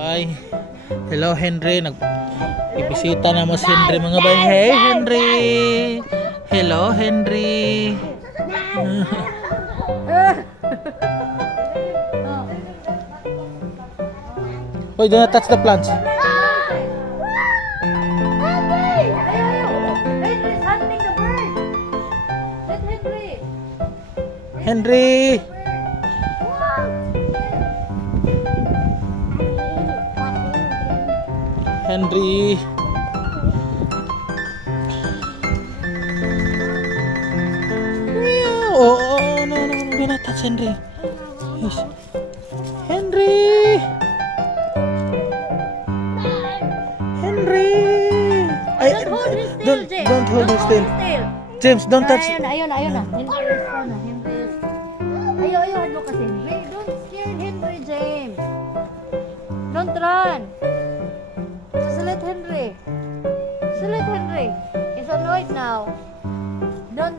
Ay, hello Henry. Ibisita na mo si Henry mga bay. Hey Henry. Hello Henry. Wait, do not touch the plants. Henry's hunting the bird. Let Henry. Henry. Henry. Meow. Oh, no, do not touch Henry. Yes. Henry. Henry. Ay, Don't hold his tail, James. don't hold his tail. tail. James, don't touch. Ayun na. Henry is on. Henry is... Ayaw, hadlo kasi. Henry, don't scare Henry, James. Don't run. Just let Henry. Just let Henry. He's annoyed now. Don't